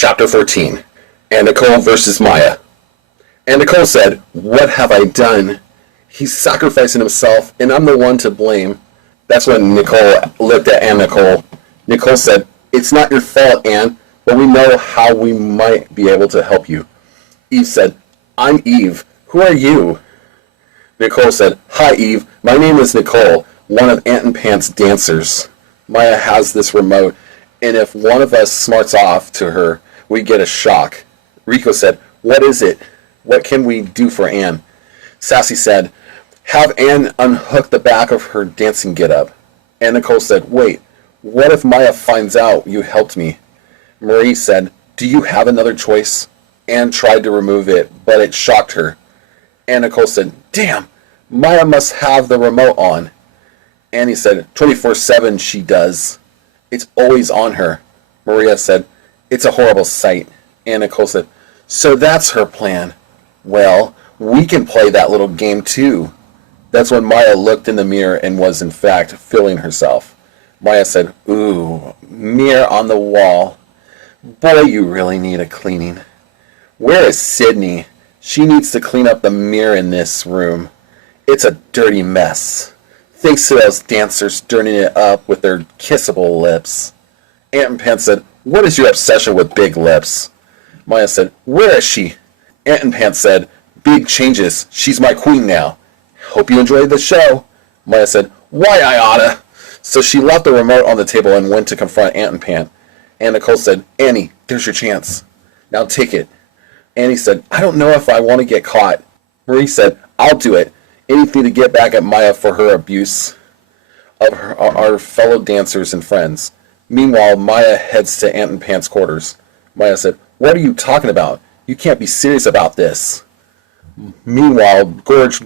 Chapter 14. And Nicole versus Maya. And Nicole said, "What have I done? He's sacrificing himself, and I'm the one to blame." That's when Nicole looked at Anne Nicole. Nicole said, "It's not your fault, Anne, but we know how we might be able to help you." Eve said, "I'm Eve. Who are you?" Nicole said, "Hi, Eve. My name is Nicole, one of Ant and Pant's dancers. Maya has this remote, and if one of us smarts off to her, we get a shock." Rico said, "What is it? What can we do for Anne?" Sassy said, "Have Anne unhook the back of her dancing getup." And Nicole said, "Wait, what if Maya finds out you helped me?" Marie said, "Do you have another choice?" Anne tried to remove it, but it shocked her. And Nicole said, "Damn, Maya must have the remote on." Annie said, 24/7 she does. It's always on her. Maria said, "It's a horrible sight." And Nicole said, "So that's her plan. Well, we can play that little game too." That's when Maya looked in the mirror and was in fact feeling herself. Maya said, "Ooh, mirror on the wall. Boy, you really need a cleaning. Where is Sydney? She needs to clean up the mirror in this room. It's a dirty mess. Thanks to those dancers dirtying it up with their kissable lips." Ant and Pant said, "What is your obsession with big lips?" Maya said, "Where is she?" Ant and Pant said, "Big changes. She's my queen now. Hope you enjoyed the show." Maya said, "Why I oughta." So she left the remote on the table and went to confront Ant and Pant. And Nicole said, "Annie, there's your chance. Now take it." Annie said, "I don't know if I want to get caught." Marie said, "I'll do it. Anything to get back at Maya for her abuse of our fellow dancers and friends." Meanwhile, Maya heads to Ant and Pant's quarters. Maya said, "What are you talking about? You can't be serious about this." Meanwhile, Gorge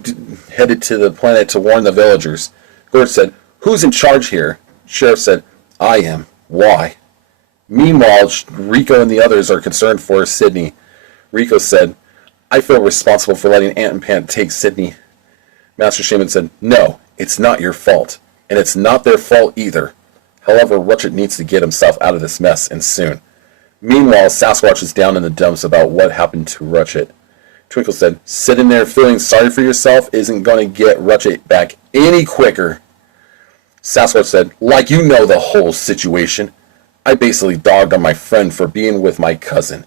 headed to the planet to warn the villagers. Gorge said, "Who's in charge here?" Sheriff said, "I am. Why?" Meanwhile, Rico and the others are concerned for Sydney. Rico said, "I feel responsible for letting Ant and Pant take Sydney." Master Shaman said, "No, it's not your fault, and it's not their fault either. However, Rutchit needs to get himself out of this mess, and soon." Meanwhile, Sasquatch is down in the dumps about what happened to Rutchit. Twinkle said, "Sitting there feeling sorry for yourself isn't going to get Rutchit back any quicker." Sasquatch said, "Like you know the whole situation. I basically dogged on my friend for being with my cousin."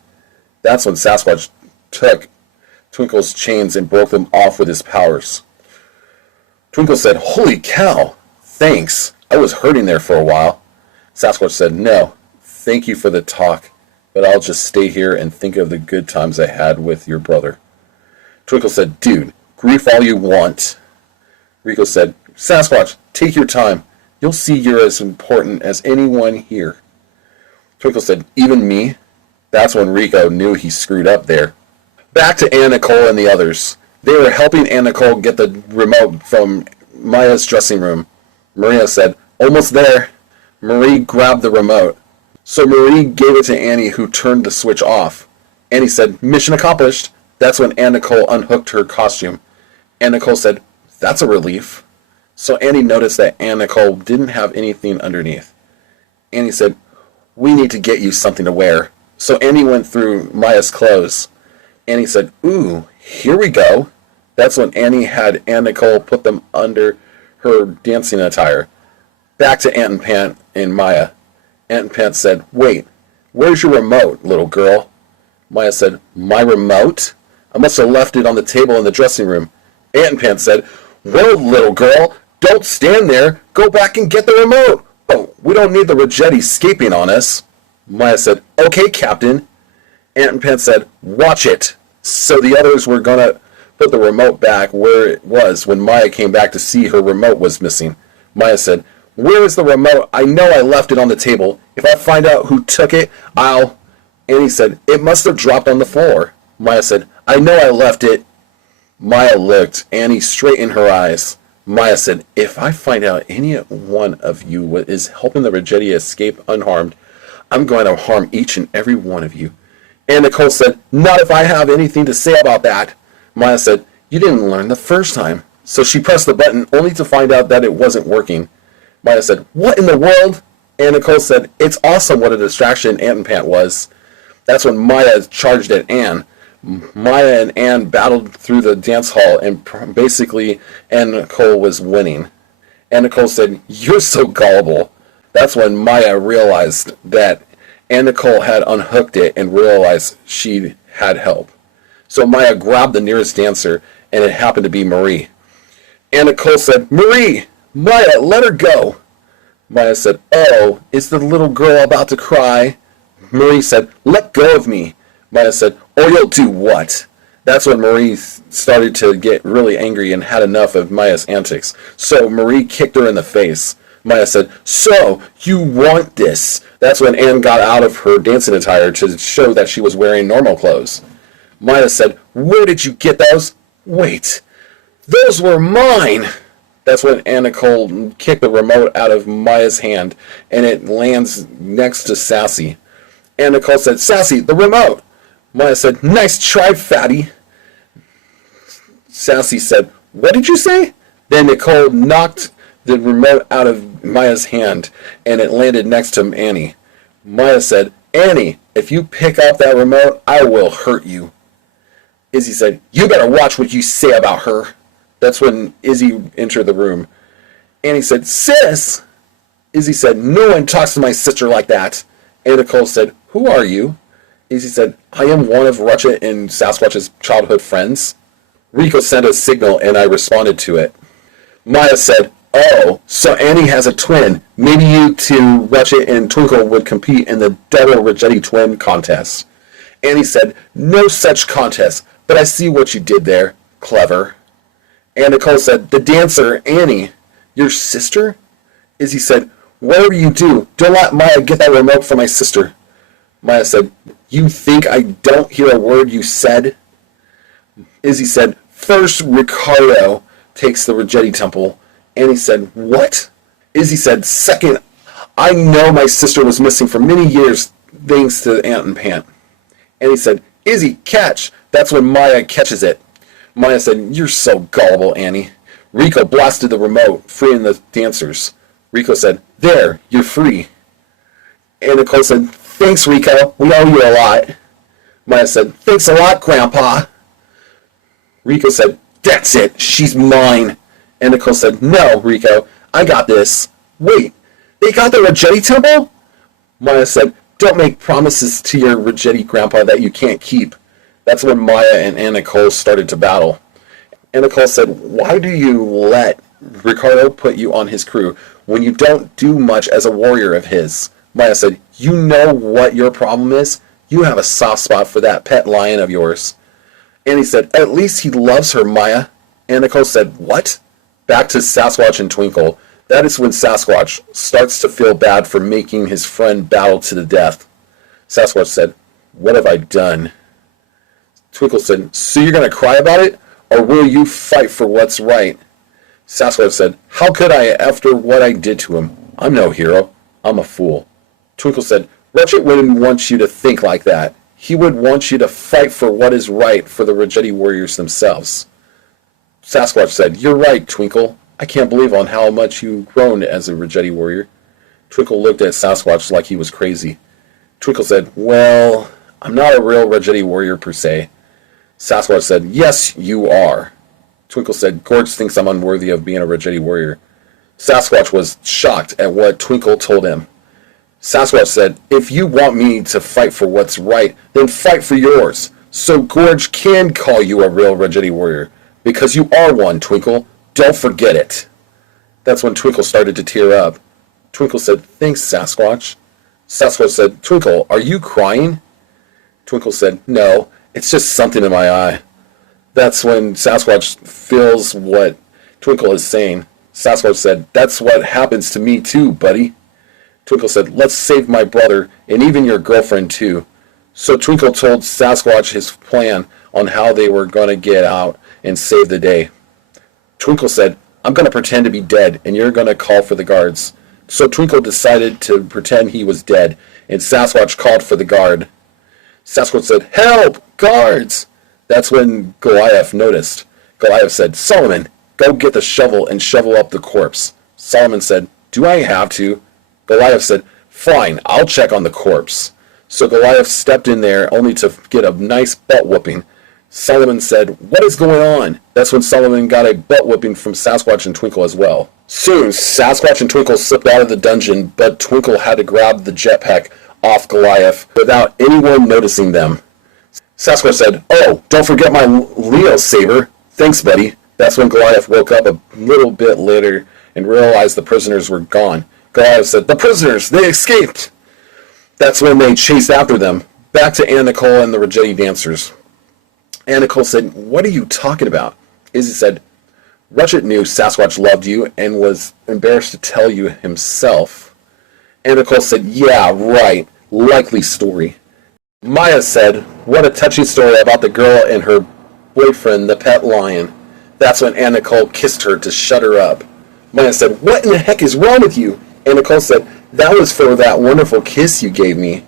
That's when Sasquatch took Twinkle's chains and broke them off with his powers. Twinkle said, "Holy cow, thanks. I was hurting there for a while." Sasquatch said, "No, thank you for the talk, but I'll just stay here and think of the good times I had with your brother." Twinkle said, "Dude, grief all you want." Rico said, "Sasquatch, take your time. You'll see you're as important as anyone here." Twinkle said, "Even me?" That's when Rico knew he screwed up there. Back to Anne Nicole and the others. They were helping Anne Nicole get the remote from Maya's dressing room. Maria said, "Almost there." Marie grabbed the remote. So Marie gave it to Annie, who turned the switch off. Annie said, "Mission accomplished." That's when Anne Nicole unhooked her costume. Anne Nicole said, "That's a relief." So Annie noticed that Anne Nicole didn't have anything underneath. Annie said, "We need to get you something to wear." So Annie went through Maya's clothes. Annie said, "Ooh, here we go." That's when Annie had Anne Nicole put them under her dancing attire. Back to Ant and Pant and Maya. Ant and Pant said, "Wait, where's your remote, little girl?" Maya said, "My remote? I must have left it on the table in the dressing room." Ant and Pant said, "Whoa, little girl, don't stand there. Go back and get the remote. Oh, we don't need the Regetti escaping on us." Maya said, "Okay, Captain." Ant and Pant said, "Watch it." So the others were going to put the remote back where it was when Maya came back to see her remote was missing. Maya said, "Where is the remote? I know I left it on the table. If I find out who took it, I'll..." Annie said, "It must have dropped on the floor." Maya said, "I know I left it." Maya looked Annie straight in her eyes. Maya said, "If I find out any one of you is helping the Regetti escape unharmed, I'm going to harm each and every one of you." And Nicole said, "Not if I have anything to say about that." Maya said, "You didn't learn the first time." So she pressed the button only to find out that it wasn't working. Maya said, "What in the world?" And Nicole said, "It's awesome what a distraction Ant and Pant was." That's when Maya charged at Anne. Maya and Anne battled through the dance hall, and basically Anne Nicole was winning. Anne Nicole said, "You're so gullible." That's when Maya realized that Anne Nicole had unhooked it and realized she had help. So Maya grabbed the nearest dancer, and it happened to be Marie. Anne Nicole said, "Marie! Maya, let her go!" Maya said, "Oh, is the little girl about to cry?" Marie said, "Let go of me." Maya said, "Or you'll do what?" That's when Marie started to get really angry and had enough of Maya's antics. So Marie kicked her in the face. Maya said, "So, you want this?" That's when Anne got out of her dancing attire to show that she was wearing normal clothes. Maya said, "Where did you get those?" "Wait, those were mine!" That's when Anne Nicole kicked the remote out of Maya's hand, and it lands next to Sassy. Anne Nicole said, "Sassy, the remote!" Maya said, "Nice try, fatty." Sassy said, "What did you say?" Then Nicole knocked the remote out of Maya's hand, and it landed next to Annie. Maya said, "Annie, if you pick up that remote, I will hurt you." Izzy said, "You better watch what you say about her." That's when Izzy entered the room. Annie said, "Sis!" Izzy said, "No one talks to my sister like that." And Nicole said, "Who are you?" Izzy said, "I am one of Rutchit and Sasquatch's childhood friends." Rico sent a signal, and I responded to it. Maya said, "Oh, so Annie has a twin. Maybe you two, Rutchit and Twinkle, would compete in the double Regetti twin contest." Annie said, "No such contest, but I see what you did there. Clever." And Nicole said, "The dancer, Annie, your sister?" Izzy said, "Whatever you do, don't let Maya get that remote from my sister." Maya said, "You think I don't hear a word you said?" Izzy said, "First Ricardo takes the Regetti temple." Annie said, "What?" Izzy said, "Second, I know my sister was missing for many years thanks to Aunt and Pant." Annie said, "Izzy, catch." That's when Maya catches it. Maya said, "You're so gullible, Annie." Rico blasted the remote, freeing the dancers. Rico said, "There, you're free." And Nicole said, "Thanks, Rico. We owe you a lot." Maya said, "Thanks a lot, Grandpa." Rico said, "That's it. She's mine." And Nicole said, "No, Rico. I got this." "Wait, they got the Regetti temple?" Maya said, "Don't make promises to your Regetti grandpa that you can't keep." That's when Maya and Anne Nicole started to battle. Anne Nicole said, "Why do you let Ricardo put you on his crew when you don't do much as a warrior of his?" Maya said, "You know what your problem is? You have a soft spot for that pet lion of yours." Annie said, "At least he loves her, Maya." Anne Nicole said, "What?" Back to Sasquatch and Twinkle. That is when Sasquatch starts to feel bad for making his friend battle to the death. Sasquatch said, "What have I done?" Twinkle said, "So you're going to cry about it? Or will you fight for what's right?" Sasquatch said, "How could I after what I did to him? I'm no hero. I'm a fool." Twinkle said, "Rutchit wouldn't want you to think like that. He would want you to fight for what is right for the Regetti warriors themselves." Sasquatch said, "You're right, Twinkle. I can't believe on how much you've grown as a Regetti warrior." Twinkle looked at Sasquatch like he was crazy. Twinkle said, "Well, I'm not a real Regetti warrior per se." Sasquatch said, "Yes, you are." Twinkle said, "Gorge thinks I'm unworthy of being a Regetti warrior." Sasquatch was shocked at what Twinkle told him. Sasquatch said, "If you want me to fight for what's right, then fight for yours. So Gorge can call you a real Regetti warrior. Because you are one, Twinkle. Don't forget it." That's when Twinkle started to tear up. Twinkle said, "Thanks, Sasquatch." Sasquatch said, "Twinkle, are you crying?" Twinkle said, "No, it's just something in my eye." That's when Sasquatch feels what Twinkle is saying. Sasquatch said, "That's what happens to me too, buddy." Twinkle said, "Let's save my brother, and even your girlfriend too." So Twinkle told Sasquatch his plan on how they were going to get out and save the day. Twinkle said, "I'm going to pretend to be dead, and you're going to call for the guards." So Twinkle decided to pretend he was dead, and Sasquatch called for the guard. Sasquatch said, "Help! Guards!" That's when Goliath noticed. Goliath said, "Solomon, go get the shovel and shovel up the corpse." Solomon said, "Do I have to?" Goliath said, "Fine, I'll check on the corpse." So Goliath stepped in there only to get a nice butt whooping. Solomon said, "What is going on?" That's when Solomon got a butt whooping from Sasquatch and Twinkle as well. Soon, Sasquatch and Twinkle slipped out of the dungeon, but Twinkle had to grab the jetpack off Goliath without anyone noticing them. Sasquatch said, "Oh, don't forget my Leo saber. Thanks, buddy." That's when Goliath woke up a little bit later and realized the prisoners were gone. Goliath said, "The prisoners, they escaped." That's when they chased after them. Back to Ann Nicole and the Regetti dancers. Ann Nicole said, "What are you talking about?" Izzy said, "Rutchit knew Sasquatch loved you and was embarrassed to tell you himself." Ann Nicole said, "Yeah, right. Likely story." Maya said, "What a touching story about the girl and her boyfriend, the pet lion." That's when Ann Nicole kissed her to shut her up. Maya said, "What in the heck is wrong with you?" Ann Nicole said, "That was for that wonderful kiss you gave me."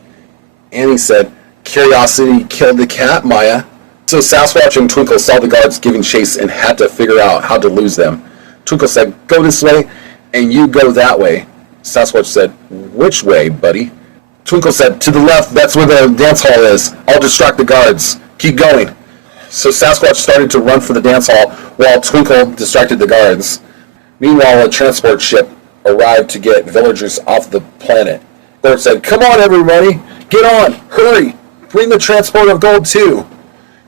Annie said, "Curiosity killed the cat, Maya." So Sasquatch and Twinkle saw the guards giving chase and had to figure out how to lose them. Twinkle said, "Go this way, and you go that way." Sasquatch said, "Which way, buddy?" Twinkle said, "To the left, that's where the dance hall is. I'll distract the guards. Keep going." So Sasquatch started to run for the dance hall while Twinkle distracted the guards. Meanwhile, a transport ship arrived to get villagers off the planet. Gord said, "Come on, everybody. Get on. Hurry. Bring the transport of gold, too."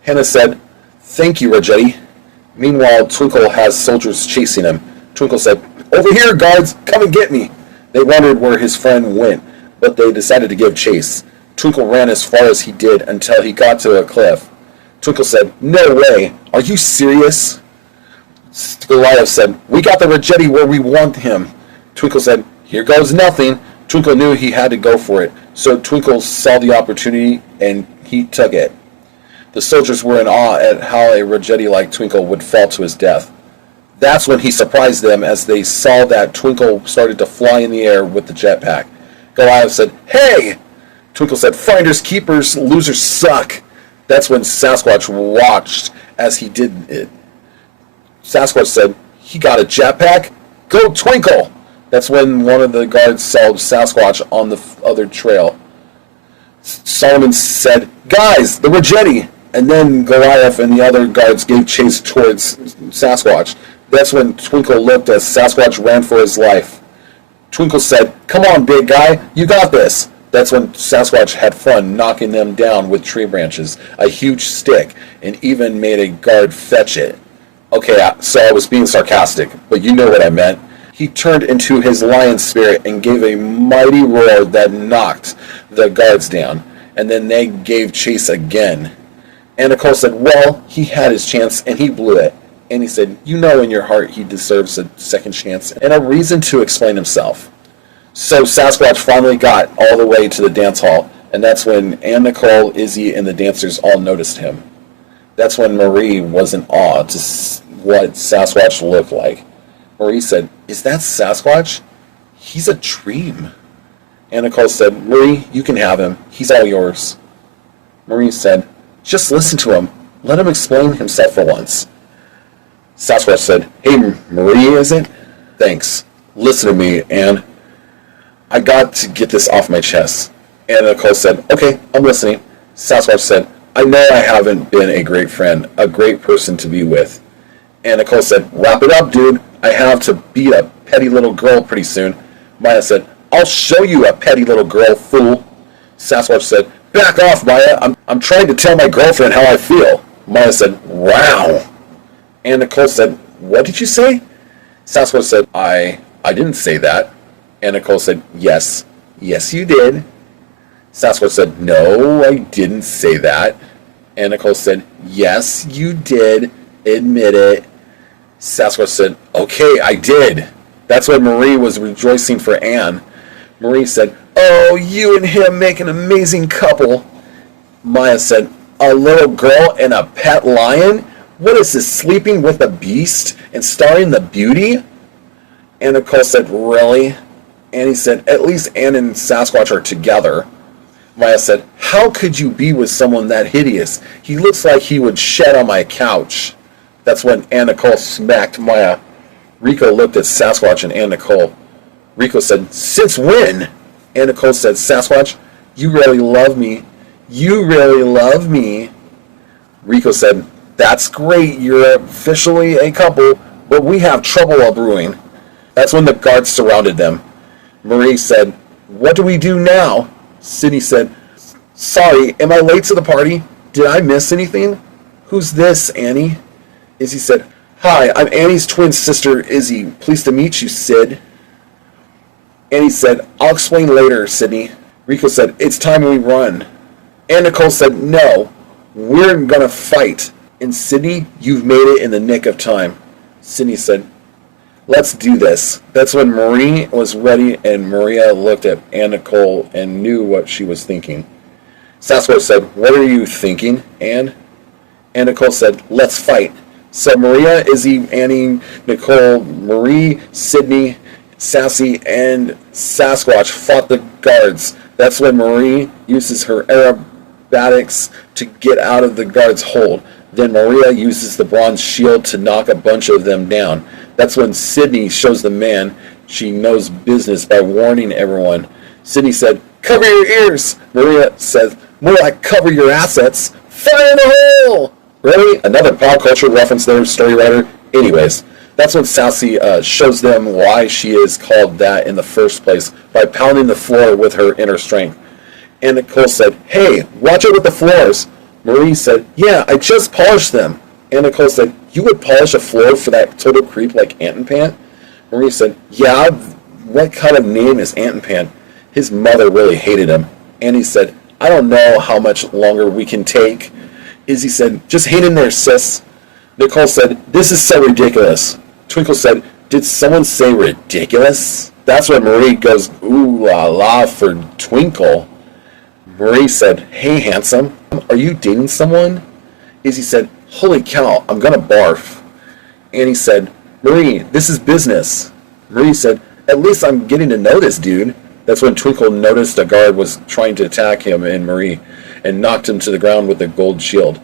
Hannah said, "Thank you, Regetti." Meanwhile, Twinkle has soldiers chasing him. Twinkle said, "Over here, guards. Come and get me." They wondered where his friend went, but they decided to give chase. Twinkle ran as far as he did until he got to a cliff. Twinkle said, "No way. Are you serious?" Goliath said, "We got the Regetti where we want him." Twinkle said, "Here goes nothing." Twinkle knew he had to go for it, so Twinkle saw the opportunity and he took it. The soldiers were in awe at how a Regetti like Twinkle would fall to his death. That's when he surprised them as they saw that Twinkle started to fly in the air with the jetpack. Goliath said, "Hey!" Twinkle said, "Finders, keepers, losers suck." That's when Sasquatch watched as he did it. Sasquatch said, "He got a jetpack? Go Twinkle!" That's when one of the guards saw Sasquatch on the other trail. Solomon said, "Guys, the Regetti!" And then Goliath and the other guards gave chase towards Sasquatch. That's when Twinkle looked as Sasquatch ran for his life. Twinkle said, "Come on, big guy, you got this." That's when Sasquatch had fun knocking them down with tree branches, a huge stick, and even made a guard fetch it. Okay, so I was being sarcastic, but you know what I meant. He turned into his lion spirit and gave a mighty roar that knocked the guards down, and then they gave chase again. And Nicole said, "Well, he had his chance, and he blew it." And he said, "You know in your heart he deserves a second chance and a reason to explain himself." So Sasquatch finally got all the way to the dance hall, and that's when Ann Nicole, Izzy, and the dancers all noticed him. That's when Marie was in awe to what Sasquatch looked like. Marie said, "Is that Sasquatch? He's a dream." Ann Nicole said, "Marie, you can have him. He's all yours." Marie said, "Just listen to him. Let him explain himself for once." Sasquatch said, "Hey, Marie, is it? Thanks. Listen to me, Ann. I got to get this off my chest." Ann Nicole said, "Okay, I'm listening." Sasquatch said, "I know I haven't been a great friend, a great person to be with." Ann Nicole said, "Wrap it up, dude. I have to beat a petty little girl pretty soon." Maya said, "I'll show you a petty little girl, fool." Sasquatch said, "Back off, Maya. I'm trying to tell my girlfriend how I feel." Maya said, "Wow." Ann Nicole said, "What did you say?" Sasquatch said, I didn't say that." Ann Nicole said, Yes, you did." Sasquatch said, "No, I didn't say that." Ann Nicole said, "Yes, you did. Admit it." Sasquatch said, "Okay, I did." That's when Marie was rejoicing for Anne. Marie said, "Oh, you and him make an amazing couple." Maya said, "A little girl and a pet lion? What is this, sleeping with a beast and starring the beauty?" Ann Nicole said, "Really?" Annie said, "At least Anne and Sasquatch are together." Maya said, "How could you be with someone that hideous? He looks like he would shed on my couch." That's when Ann Nicole smacked Maya. Rico looked at Sasquatch and Ann Nicole. Rico said, "Since when?" Ann Nicole said, "Sasquatch, You really love me. You really love me. Rico said, that's great. You're officially a couple, but we have trouble brewing. That's when the guards surrounded them. Marie said, what do we do now? Sydney said, sorry, am I late to the party? Did I miss anything? Who's this, Annie? Izzy said, hi, I'm Annie's twin sister, Izzy. Pleased to meet you, Sid. Annie said, I'll explain later, Sydney. Rico said, it's time we run. And Nicole said, no, we're gonna fight. And Sydney, you've made it in the nick of time. Sydney said, let's do this. That's when Marie was ready, and Maria looked at Anne Nicole and knew what she was thinking. Sasquatch said, what are you thinking, Anne? Anne Nicole said, let's fight. So Maria, Izzy, Annie, Nicole, Marie, Sydney, Sassy, and Sasquatch fought the guards. That's when Marie uses her aerobatics to get out of the guards' hold. Then Maria uses the bronze shield to knock a bunch of them down. That's when Sydney shows the man she knows business by warning everyone. Sydney said, cover your ears. Maria said, more like cover your assets. Fire in the hole! Really? Another pop culture reference there, story writer? Anyways, that's when Sassy shows them why she is called that in the first place, by pounding the floor with her inner strength. And Nicole said, hey, watch out with the floors. Marie said, yeah, I just polished them. And Nicole said, you would polish a floor for that total creep like Ant and Pant? Marie said, yeah, what kind of name is Ant and Pant? His mother really hated him. Annie said, I don't know how much longer we can take. Izzy said, just hang in there, sis. Nicole said, this is so ridiculous. Twinkle said, did someone say ridiculous? That's when Marie goes, ooh la la for Twinkle. Marie said, hey, handsome, are you dating someone? Izzy said, holy cow, I'm gonna barf. Annie said, Marie, this is business. Marie said, at least I'm getting to know this dude. That's when Twinkle noticed a guard was trying to attack him and Marie, and knocked him to the ground with a gold shield.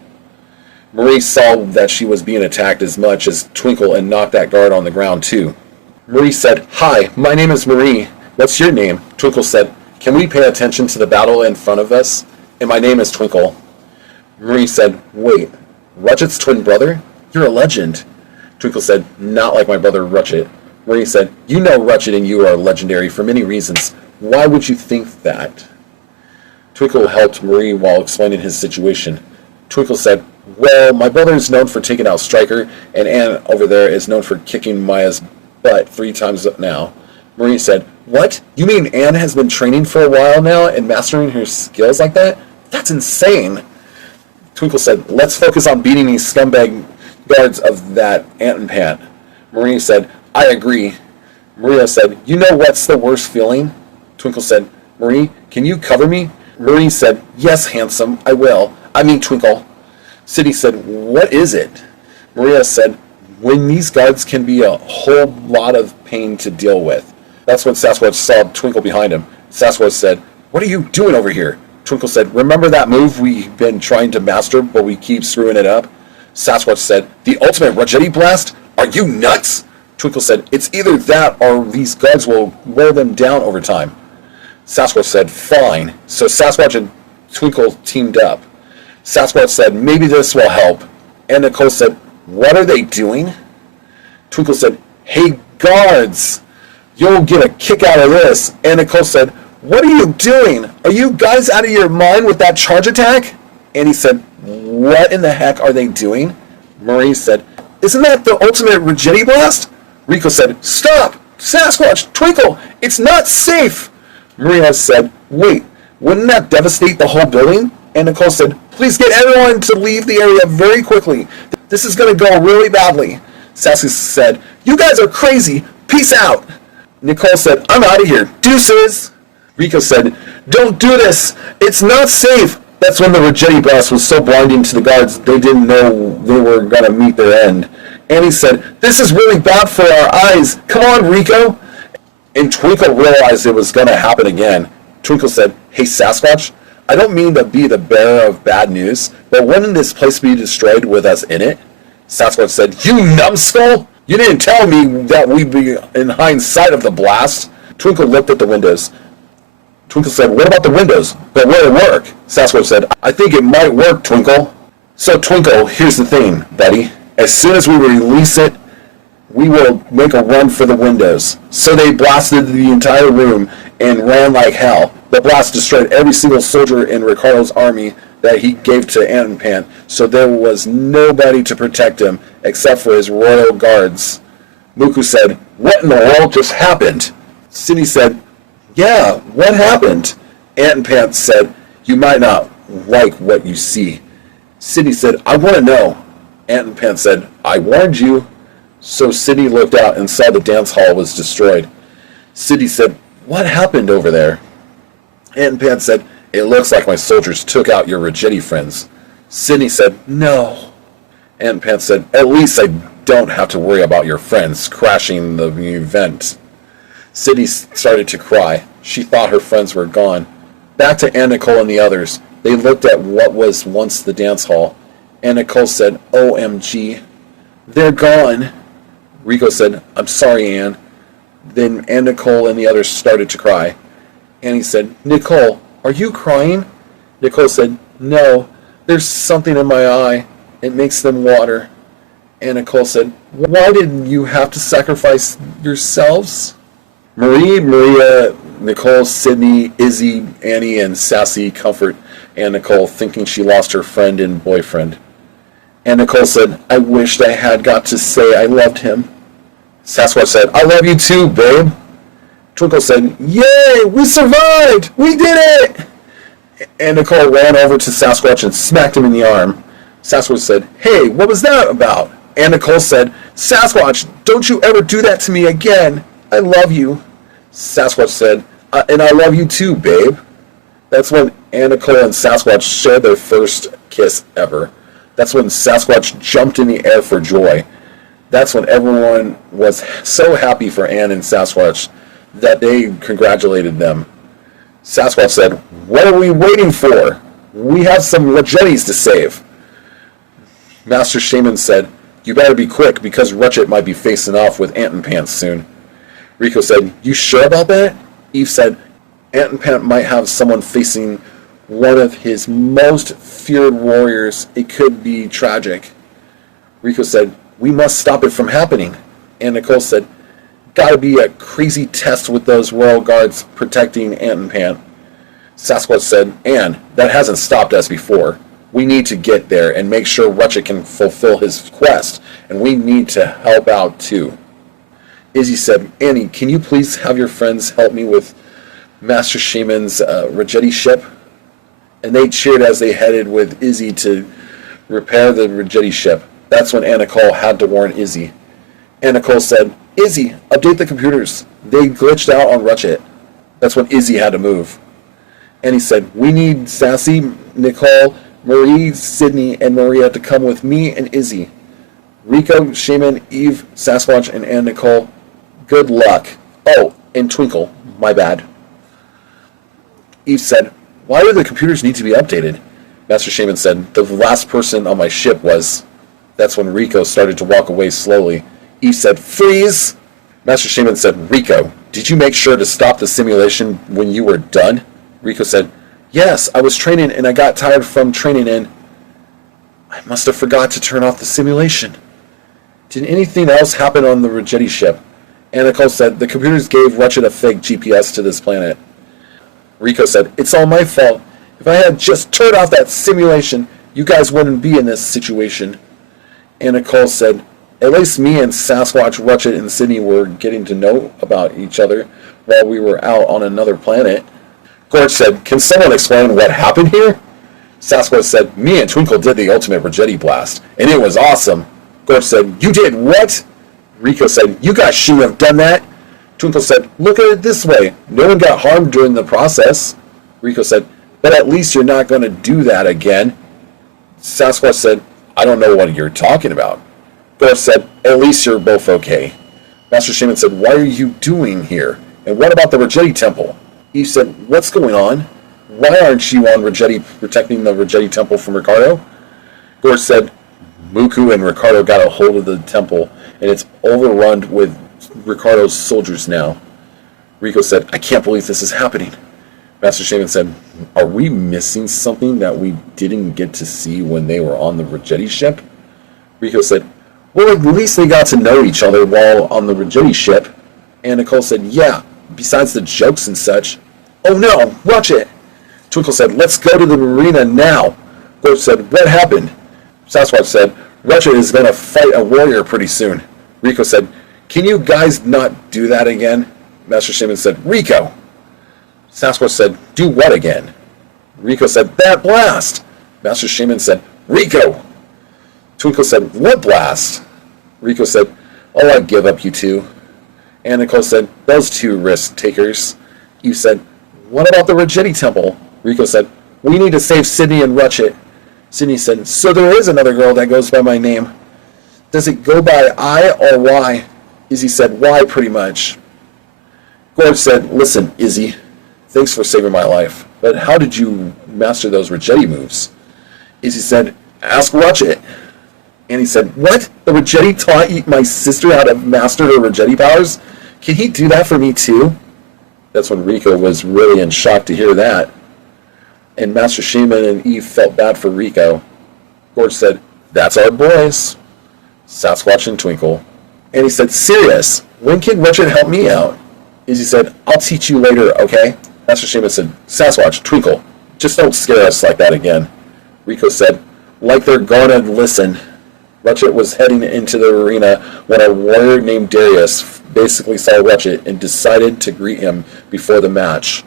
Marie saw that she was being attacked as much as Twinkle and knocked that guard on the ground too. Marie said, hi, my name is Marie. What's your name? Twinkle said, can we pay attention to the battle in front of us? And my name is Twinkle. Marie said, wait, Rutchit's twin brother? You're a legend. Twinkle said, not like my brother Rutchit. Marie said, you know Rutchit and you are legendary for many reasons. Why would you think that? Twinkle helped Marie while explaining his situation. Twinkle said, well, my brother is known for taking out Striker, and Anne over there is known for kicking Maya's butt 3 times now. Marie said, what? You mean Anne has been training for a while now and mastering her skills like that? That's insane. Twinkle said, let's focus on beating these scumbag guards of that Ant and Pant. Marie said, I agree. Maria said, you know what's the worst feeling? Twinkle said, Marie, can you cover me? Marie said, yes, handsome, I will. I mean, Twinkle. Sydney said, what is it? Maria said, when these guards can be a whole lot of pain to deal with. That's when Sasquatch saw Twinkle behind him. Sasquatch said, what are you doing over here? Twinkle said, remember that move we've been trying to master, but we keep screwing it up? Sasquatch said, the ultimate Regetti blast? Are you nuts? Twinkle said, it's either that or these guards will wear them down over time. Sasquatch said, fine. So Sasquatch and Twinkle teamed up. Sasquatch said, maybe this will help. And Nicole said, what are they doing? Twinkle said, hey, guards, you'll get a kick out of this. And Nicole said, what are you doing? Are you guys out of your mind with that charge attack? And he said, what in the heck are they doing? Marie said, isn't that the ultimate Regetti blast? Rico said, stop! Sasquatch, Twinkle, it's not safe! Maria said, wait, wouldn't that devastate the whole building? And Nicole said, please get everyone to leave the area very quickly. This is going to go really badly. Sassy said, you guys are crazy. Peace out. Nicole said, I'm out of here. Deuces. Rico said, don't do this. It's not safe. That's when the Regetti blast was so blinding to the guards they didn't know they were going to meet their end. Annie said, this is really bad for our eyes. Come on, Rico. And Twinkle realized it was going to happen again. Twinkle said, hey, Sasquatch, I don't mean to be the bearer of bad news, but wouldn't this place be destroyed with us in it? Sasquatch said, you numbskull! You didn't tell me that we'd be in hindsight of the blast. Twinkle looked at the windows. Twinkle said, what about the windows? But will it work? Sasquatch said, I think it might work, Twinkle. So Twinkle, here's the thing, buddy. As soon as we release it, we will make a run for the windows. So they blasted the entire room and ran like hell. The blast destroyed every single soldier in Ricardo's army that he gave to Anpan, so there was nobody to protect him except for his royal guards. Muku said, what in the world just happened? Sidney said, yeah, what happened? Anpan said, you might not like what you see. Sidney said, I want to know. Anpan said, I warned you. So Sidney looked out and saw the dance hall was destroyed. Sidney said, what happened over there? Anpan said, it looks like my soldiers took out your Regetti friends. Sidney said, no. Anpan said, at least I don't have to worry about your friends crashing the event. Sidney started to cry. She thought her friends were gone. Back to Anne Nicole and the others. They looked at what was once the dance hall. Anne Nicole said, OMG, they're gone. Rico said, I'm sorry, Anne. Then Anne Nicole and the others started to cry. Annie said, Nicole, are you crying? Nicole said, no, there's something in my eye. It makes them water. Anne Nicole said, why did you have to sacrifice yourselves? Marie, Maria, Nicole, Sidney, Izzy, Annie, and Sassy comfort Anne Nicole, thinking she lost her friend and boyfriend. Anne Nicole said, I wished I had got to say I loved him. Sasquatch said, I love you too, babe. Twinkle said, yay, we survived! We did it! Anne Nicole ran over to Sasquatch and smacked him in the arm. Sasquatch said, hey, what was that about? Anne Nicole said, Sasquatch, don't you ever do that to me again. I love you. Sasquatch said, and I love you too, babe. That's when Anne Nicole and Sasquatch shared their first kiss ever. That's when Sasquatch jumped in the air for joy. That's when everyone was so happy for Anne and Sasquatch that they congratulated them. Sasquatch said, what are we waiting for? We have some Regettis to save. Master Shaman said, you better be quick because Rutchit might be facing off with Anton soon. Rico said, you sure about that? Eve said, Anton might have someone facing one of his most feared warriors. It could be tragic. Rico said, we must stop it from happening. And Nicole said, gotta be a crazy test with those royal guards protecting Anton. Sasquatch said, Anne, that hasn't stopped us before. We need to get there and make sure Rutchit can fulfill his quest, and we need to help out too. Izzy said, Annie, can you please have your friends help me with Master Shaman's Regetti ship? And they cheered as they headed with Izzy to repair the Regetti ship. That's when Anne Nicole had to warn Izzy. Anne Nicole said, Izzy, update the computers. They glitched out on Rutchit. That's when Izzy had to move. And he said, we need Sassy, Nicole, Marie, Sidney, and Maria to come with me and Izzy. Rico, Shaman, Eve, Sasquatch, and Anne Nicole, good luck. Oh, and Twinkle, my bad. Eve said, why do the computers need to be updated? Master Shaman said, the last person on my ship was. That's when Rico started to walk away slowly. Eve said, freeze! Master Shaman said, Rico, did you make sure to stop the simulation when you were done? Rico said, yes, I was training and I got tired from training and I must have forgot to turn off the simulation. Did anything else happen on the Regetti ship? Anne Nicole said, the computers gave Rutchit a fake GPS to this planet. Rico said, it's all my fault. If I had just turned off that simulation, you guys wouldn't be in this situation. Anne Nicole said, at least me and Sasquatch, Rutchit, and Sidney were getting to know about each other while we were out on another planet. Gorge said, can someone explain what happened here? Sasquatch said, me and Twinkle did the ultimate Regetti blast, and it was awesome. Gorge said, you did what? Rico said, you guys shouldn't have done that. Twinkle said, look at it this way. No one got harmed during the process. Rico said, but at least you're not going to do that again. Sasquatch said, I don't know what you're talking about. Gorge said, at least you're both okay. Master Shaman said, what are you doing here? And what about the Regetti temple? Eve said, what's going on? Why aren't you on Regetti protecting the Regetti temple from Ricardo? Gorge said, Muku and Ricardo got a hold of the temple, and it's overrun with Ricardo's soldiers now. Rico said, I can't believe this is happening. Master Shaman said, are we missing something that we didn't get to see when they were on the Regetti ship? Rico said, well, at least they got to know each other while on the Regetti ship. And Nicole said, yeah, besides the jokes and such. Oh no, Rutchit! Twinkle said, let's go to the arena now. Gorge said, what happened? Sasquatch said, Rutchit is going to fight a warrior pretty soon. Rico said, can you guys not do that again? Master Shaman said, Rico! Sasquatch said, do what again? Rico said, that blast! Master Shaman said, Rico! Twinkle said, what blast? Rico said, oh, I give up, you two. And Nicole said, those two risk takers. You said, what about the Regetti temple? Rico said, we need to save Sydney and Rutchit. Sydney said, so there is another girl that goes by my name. Does it go by I or Y? Izzy said, Y pretty much. Gorge said, listen, Izzy, thanks for saving my life, but how did you master those Regetti moves? Izzy said, ask Rutchit. And he said, what? The Regetti taught my sister how to master her Regetti powers? Can he do that for me too? That's when Rico was really in shock to hear that. And Master Shaman and Eve felt bad for Rico. Gorge said, that's our boys. Sasquatch and Twinkle. And he said, serious, when can Rutchit help me out? Izzy said, I'll teach you later, okay? Master Shaman said, Sasquatch, Twinkle, just don't scare us like that again. Rico said, like they're gonna listen. Rutchit was heading into the arena when a warrior named Darius basically saw Rutchit and decided to greet him before the match.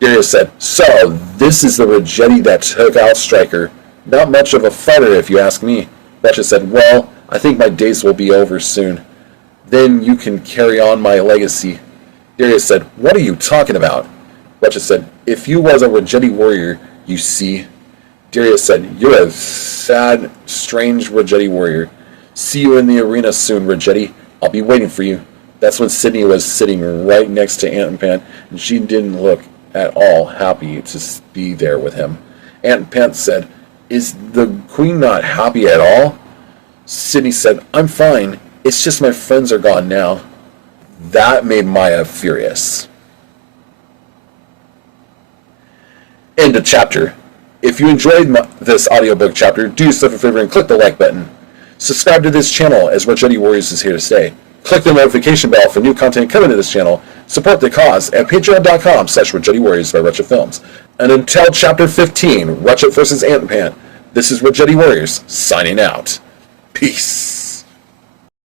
Darius said, so, this is the Regetti that took out Striker. Not much of a fighter if you ask me. Rutchit said, well, I think my days will be over soon. Then you can carry on my legacy. Darius said, what are you talking about? Rutchit said, if you was a Regetti warrior, you see. Darius said, you're a sad, strange Regetti warrior. See you in the arena soon, Regetti. I'll be waiting for you. That's when Sydney was sitting right next to Ant and Pant, and she didn't look at all happy to be there with him. Ant and Pant said, is the queen not happy at all? Sydney said, I'm fine. It's just my friends are gone now. That made Maya furious. End of chapter. If you enjoyed this audiobook chapter, do yourself a favor and click the like button. Subscribe to this channel, as Regetti Warriors is here to stay. Click the notification bell for new content coming to this channel. Support the cause at patreon.com/Regetti Warriors by Rutchit Films. And until chapter 15, Rutchit vs. Ant and Pant, this is Regetti Warriors signing out. Peace.